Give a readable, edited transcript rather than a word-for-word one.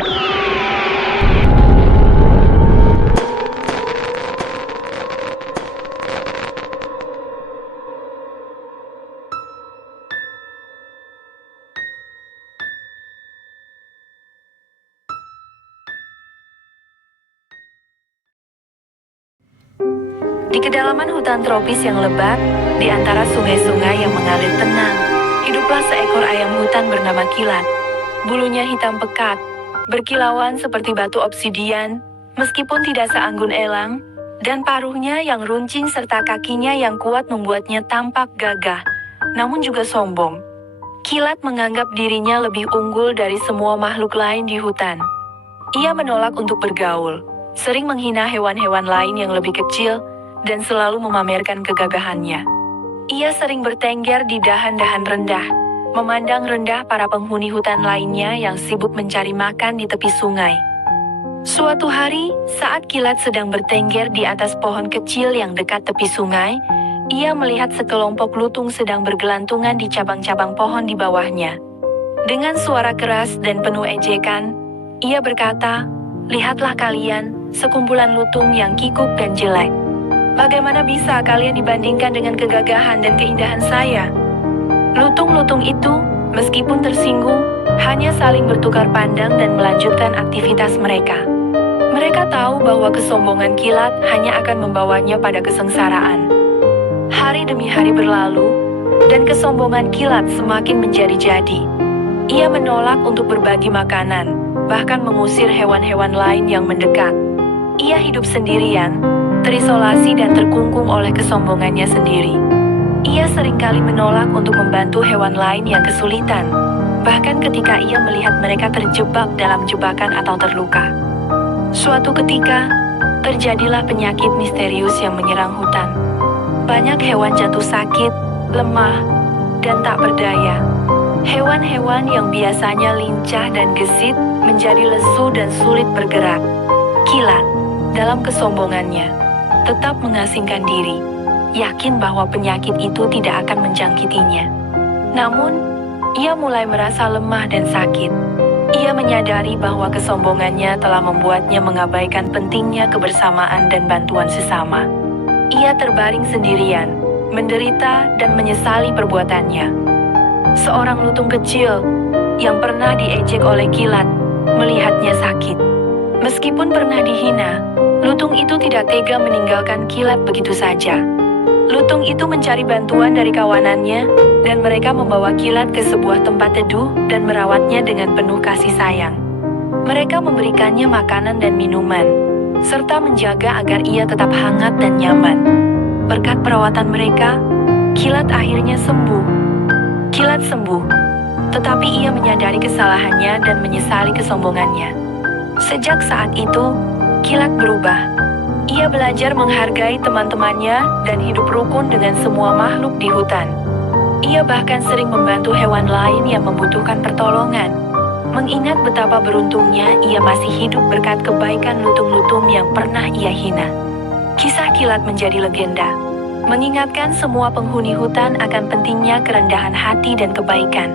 Di kedalaman hutan tropis yang lebat, di antara sungai-sungai yang mengalir tenang, hiduplah seekor ayam hutan bernama Kilat. Bulunya hitam pekat, berkilauan seperti batu obsidian, meskipun tidak seanggun elang, dan paruhnya yang runcing serta kakinya yang kuat membuatnya tampak gagah, namun juga sombong. Kilat menganggap dirinya lebih unggul dari semua makhluk lain di hutan. Ia menolak untuk bergaul, sering menghina hewan-hewan lain yang lebih kecil, dan selalu memamerkan kegagahannya. Ia sering bertengger di dahan-dahan rendah, memandang rendah para penghuni hutan lainnya yang sibuk mencari makan di tepi sungai. Suatu hari, saat Kilat sedang bertengger di atas pohon kecil yang dekat tepi sungai, ia melihat sekelompok lutung sedang bergelantungan di cabang-cabang pohon di bawahnya. Dengan suara keras dan penuh ejekan, ia berkata, "Lihatlah kalian, sekumpulan lutung yang kikuk dan jelek. Bagaimana bisa kalian dibandingkan dengan kegagahan dan keindahan saya?" Lutung-lutung itu, meskipun tersinggung, hanya saling bertukar pandang dan melanjutkan aktivitas mereka. Mereka tahu bahwa kesombongan Kilat hanya akan membawanya pada kesengsaraan. Hari demi hari berlalu, dan kesombongan Kilat semakin menjadi-jadi. Ia menolak untuk berbagi makanan, bahkan mengusir hewan-hewan lain yang mendekat. Ia hidup sendirian, terisolasi dan terkungkung oleh kesombongannya sendiri. Ia seringkali menolak untuk membantu hewan lain yang kesulitan, bahkan ketika ia melihat mereka terjebak dalam jebakan atau terluka. Suatu ketika, terjadilah penyakit misterius yang menyerang hutan. Banyak hewan jatuh sakit, lemah, dan tak berdaya. Hewan-hewan yang biasanya lincah dan gesit menjadi lesu dan sulit bergerak. Kilat, dalam kesombongannya, tetap mengasingkan diri, yakin bahwa penyakit itu tidak akan menjangkitinya. Namun, ia mulai merasa lemah dan sakit. Ia menyadari bahwa kesombongannya telah membuatnya mengabaikan pentingnya kebersamaan dan bantuan sesama. Ia terbaring sendirian, menderita dan menyesali perbuatannya. Seorang lutung kecil, yang pernah diejek oleh Kilat, melihatnya sakit. Meskipun pernah dihina, lutung itu tidak tega meninggalkan Kilat begitu saja. Lutung itu mencari bantuan dari kawanannya, dan mereka membawa Kilat ke sebuah tempat teduh dan merawatnya dengan penuh kasih sayang. Mereka memberikannya makanan dan minuman, serta menjaga agar ia tetap hangat dan nyaman. Berkat perawatan mereka, Kilat akhirnya sembuh. Kilat sembuh, tetapi ia menyadari kesalahannya dan menyesali kesombongannya. Sejak saat itu, Kilat berubah. Ia belajar menghargai teman-temannya dan hidup rukun dengan semua makhluk di hutan. Ia bahkan sering membantu hewan lain yang membutuhkan pertolongan. Mengingat betapa beruntungnya ia masih hidup berkat kebaikan lutung-lutung yang pernah ia hina. Kisah Kilat menjadi legenda, mengingatkan semua penghuni hutan akan pentingnya kerendahan hati dan kebaikan.